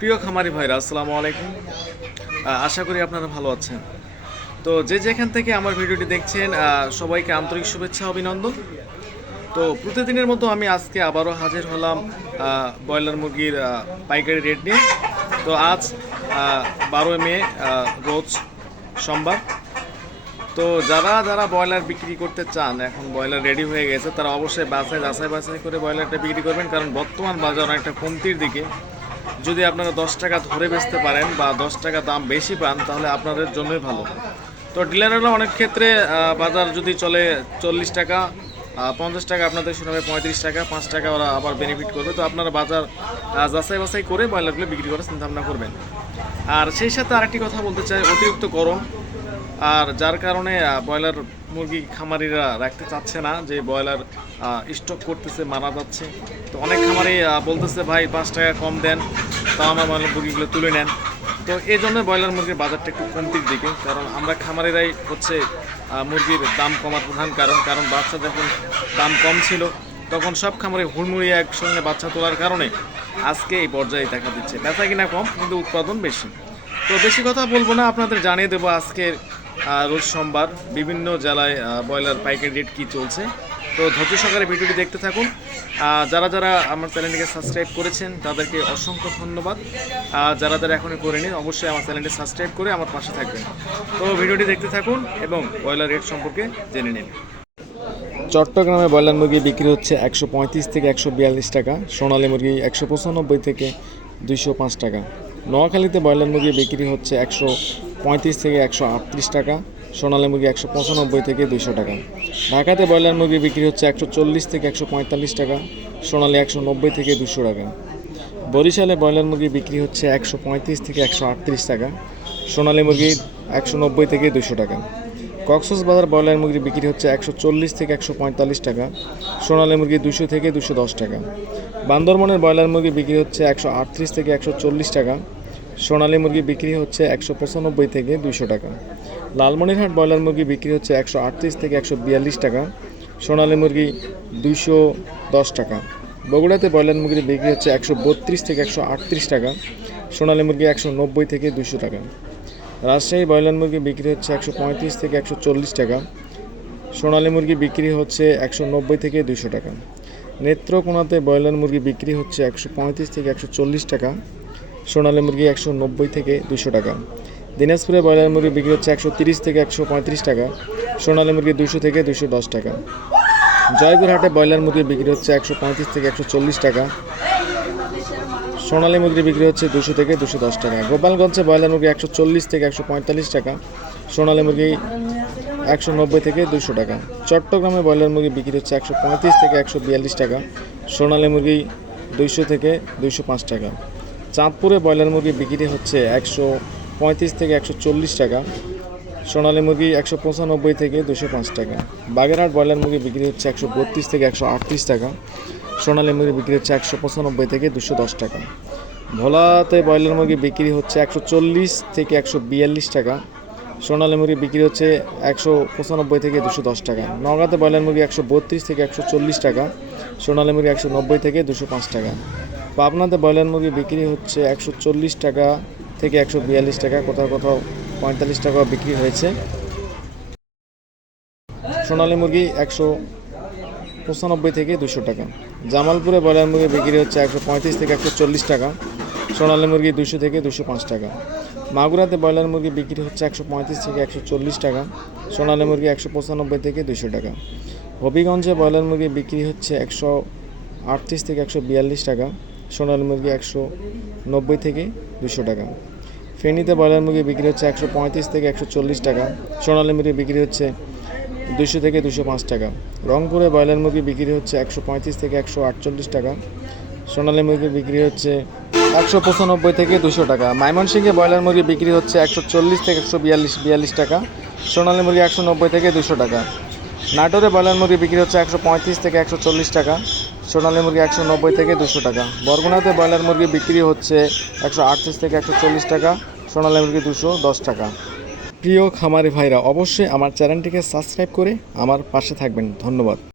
প্রিয় খামারি ভাইরা, আসসালামু আলাইকুম। আশা করি আপনারা ভালো আছেন। তো যে যেখান থেকে আমার ভিডিওটি দেখছেন সবাইকে আন্তরিক শুভেচ্ছা, অভিনন্দন। তো প্রতিদিনের মতো আমি আজকে আবারও হাজির হলাম ব্রয়লার মুরগির পাইকারি রেট নিয়ে। তো আজ বারোই মে রোজ সোমবার। তো যারা যারা ব্রয়লার বিক্রি করতে চান, এখন ব্রয়লার রেডি হয়ে গেছে, তারা অবশ্যই বাসায় যাচাই, বাছাই করে ব্রয়লারটা বিক্রি করবেন, কারণ বর্তমান বাজার অনেকটা কমতির দিকে। যদি আপনারা দশ টাকা ধরে বেচতে পারেন বা দশ টাকা দাম বেশি পান, তাহলে আপনাদের জন্যই ভালো। তো ডিলাররা অনেক ক্ষেত্রে বাজার যদি চলে চল্লিশ টাকা পঞ্চাশ টাকা আপনাদের শোনাবে পঁয়ত্রিশ টাকা, পাঁচ টাকা ওরা আবার বেনিফিট করবে। তো আপনারা বাজার যাচাই বাছাই করে ব্রয়লারগুলো বিক্রি করার চিন্তা ভাবনা করবেন। আর সেই সাথে আরেকটি কথা বলতে চাই, অতিরিক্ত গরম। আর যার কারণে ব্রয়লার মুরগি খামারিরা রাখতে চাচ্ছে না, যে ব্রয়লার স্টক করতেছে, মারা যাচ্ছে। তো অনেক খামারি বলতেছে, ভাই, পাঁচ টাকা কম দেন, তাও আমার ব্রয়লার মুরগিগুলো তুলে নেন। তো এই জন্য ব্রয়লার মুরগির বাজারটা একটু কমতির দিকে, কারণ আমরা খামারিরাই হচ্ছে মুরগির দাম কমার প্রধান কারণ। কারণ বাচ্চা যখন দাম কম ছিল, তখন সব খামারে হুড়মুড়িয়ে একসঙ্গে বাচ্চা তোলার কারণে আজকে এই পর্যায়ে দেখা দিচ্ছে। ব্যথা কিনা কম, কিন্তু উৎপাদন বেশি। তো বেশি কথা বলব না, আপনাদের জানিয়ে দেবো আজকের রোজ সোমবার বিভিন্ন জেলায় ব্রয়লার পাইকারি রেট কী চলছে? তো ধৈর্য সহকারে ভিডিওটি দেখতে থাকুন। যারা যারা আমার চ্যানেলটিকে সাবস্ক্রাইব করেছেন, তাদেরকে অসংখ্য ধন্যবাদ। যারা যারা এখনই করেনি, অবশ্যই আমার চ্যানেলটি সাবস্ক্রাইব করে আমার পাশে থাকবেন। তো ভিডিওটি দেখতে থাকুন এবং ব্রয়লার রেট সম্পর্কে জেনে নিন। চট্টগ্রামে ব্রয়লার মুরগি বিক্রি হচ্ছে একশো পঁয়ত্রিশ থেকে একশো বিয়াল্লিশ টাকা, সোনালী মুরগি একশো পঁচানব্বই থেকে দুইশো পাঁচ টাকা। নোয়াখালীতে ব্রয়লার মুরগি বিক্রি হচ্ছে একশো পঁয়ত্রিশ থেকে একশো আটত্রিশ টাকা, সোনালী মুরগি একশো পঁচানব্বই থেকে দুইশো টাকা। ঢাকাতে ব্রয়লার মুরগি বিক্রি হচ্ছে একশো চল্লিশ থেকে একশো পঁয়তাল্লিশ টাকা, সোনালী একশো নব্বই থেকে দুশো টাকা। বরিশালে ব্রয়লার মুরগি বিক্রি হচ্ছে একশো পঁয়ত্রিশ থেকে একশো আটত্রিশ টাকা, সোনালী মুরগি একশো নব্বই থেকে দুশো টাকা। কক্সবাজার ব্রয়লার মুরগি বিক্রি হচ্ছে একশো চল্লিশ থেকে একশো পঁয়তাল্লিশ টাকা, সোনালী মুরগি দুশো থেকে দুশো দশ টাকা। বান্দরবনের ব্রয়লার মুরগি বিক্রি হচ্ছে একশো আটত্রিশ থেকে একশো চল্লিশ টাকা সোনালী মুরগি বিক্রি হচ্ছে একশো পঁচানব্বই থেকে দুশো টাকা। লালমনিরহাট ব্রয়লার মুরগি বিক্রি হচ্ছে একশো আটত্রিশ থেকে একশো বিয়াল্লিশ টাকা। সোনালী মুরগি দুইশো দশ টাকা। বগুড়াতে ব্রয়লার মুরগি বিক্রি হচ্ছে একশো বত্রিশ থেকে একশো আটত্রিশ টাকা। সোনালী মুরগি একশো নব্বই থেকে দুশো টাকা। রাজশাহী ব্রয়লার মুরগি বিক্রি হচ্ছে একশো পঁয়ত্রিশ থেকে একশো চল্লিশ টাকা। সোনালী মুরগি বিক্রি হচ্ছে একশো নব্বই থেকে দুশো টাকা। নেত্রকোনাতে ব্রয়লার মুরগি বিক্রি হচ্ছে একশো পঁয়ত্রিশ থেকে একশো চল্লিশ টাকা। সোনালী মুরগি একশো নব্বই থেকে দুশো টাকা। দিনাজপুরে ব্রয়লার মুরগি বিক্রি হচ্ছে একশো তিরিশ থেকে একশো পঁয়ত্রিশ টাকা, সোনালী মুরগি দুশো থেকে দুশো দশ টাকা। জয়পুরহাটে ব্রয়লার মুরগি বিক্রি হচ্ছে একশো পঁয়ত্রিশ থেকে একশো চল্লিশ টাকা, সোনালী মুরগি বিক্রি হচ্ছে দুশো থেকে দুশো দশ টাকা। গোপালগঞ্জে ব্রয়লার মুরগি একশো চল্লিশ থেকে একশো পঁয়তাল্লিশ টাকা, সোনালী মুরগি একশো নব্বই থেকে দুশো টাকা। চট্টগ্রামে ব্রয়লার মুরগি বিক্রি হচ্ছে একশো পঁয়ত্রিশ থেকে একশো বিয়াল্লিশ টাকা, সোনালী মুরগি দুইশো থেকে দুইশো পাঁচ টাকা। চাঁদপুরে ব্রয়লার মুরগি বিক্রি হচ্ছে একশো পঁয়ত্রিশ থেকে একশো চল্লিশ টাকা, সোনালী মুরগি একশো পঁচানব্বই থেকে দুশো পাঁচ টাকা, বাগেরহাট ব্রয়লার মুরগি বিক্রি হচ্ছে একশো বত্রিশ থেকে একশো আটত্রিশ টাকা, সোনালী মুরগি বিক্রি হচ্ছে একশো পঁচানব্বই থেকে দুশো দশ টাকা, ভোলাতে ব্রয়লার মুরগি বিক্রি হচ্ছে একশো চল্লিশ থেকে একশো বিয়াল্লিশ টাকা, সোনালী মুরগি বিক্রি হচ্ছে একশো পঁচানব্বই থেকে দুশো দশ টাকা নগাঁতে ব্রয়লার মুরগি একশো বত্রিশ থেকে একশো চল্লিশ টাকা, সোনালী মুরগি একশো নব্বই থেকে দুশো পাঁচ টাকা পাবনাতে ব্রয়লার মুরগি বিক্রি হচ্ছে একশো চল্লিশ টাকা থেকে একশো বিয়াল্লিশ টাকা, কোথাও কোথাও পঁয়তাল্লিশ টাকা বিক্রি হয়েছে। সোনালী মুরগি একশো পঁচানব্বই থেকে দুশো টাকা। জামালপুরে ব্রয়লার মুরগি বিক্রি হচ্ছে একশো পঁয়ত্রিশ থেকে একশো চল্লিশ টাকা। সোনালী মুরগি দুশো থেকে দুশো পাঁচ টাকা। মাগুরাতে ব্রয়লার মুরগি বিক্রি হচ্ছে একশো পঁয়ত্রিশ থেকে একশো চল্লিশ টাকা। সোনালী মুরগি একশো পঁচানব্বই থেকে দুশো টাকা। হবিগঞ্জে ব্রয়লার মুরগি বিক্রি হচ্ছে একশো আটত্রিশ থেকে একশো বিয়াল্লিশ টাকা। সোনালী মুরগি একশো নব্বই থেকে দুশো টাকা। ফেনীতে ব্রয়লার মুরগি বিক্রি হচ্ছে একশো পঁয়ত্রিশ থেকে একশো চল্লিশ টাকা। সোনালী মুরগি বিক্রি হচ্ছে দুশো থেকে দুশো পাঁচ টাকা। রংপুরে ব্রয়লার মুরগি বিক্রি হচ্ছে একশো পঁয়ত্রিশ থেকে একশো আটচল্লিশ টাকা। সোনালী মুরগি বিক্রি হচ্ছে একশো পঁচানব্বই থেকে দুশো টাকা। ময়মনসিংহে ব্রয়লার মুরগি বিক্রি হচ্ছে একশো চল্লিশ থেকে একশো বিয়াল্লিশ বিয়াল্লিশ টাকা। সোনালী মুরগি একশো নব্বই থেকে দুশো টাকা। নাটোরে ব্রয়লার মুরগি বিক্রি হচ্ছে একশো পঁয়ত্রিশ থেকে একশো চল্লিশ টাকা। সোনালী মুরগি একশো নব্বই থেকে দুশো টাকা। বরগুনাতে ব্রয়লার মুরগি বিক্রি হচ্ছে একশো আটত্রিশ থেকে একশো চল্লিশ টাকা, সোনালী মুরগি দুশো দশ টাকা। প্রিয় খামারি ভাইরা, অবশ্যই আমার চ্যানেলটিকে সাবস্ক্রাইব করে আমার পাশে থাকবেন। ধন্যবাদ।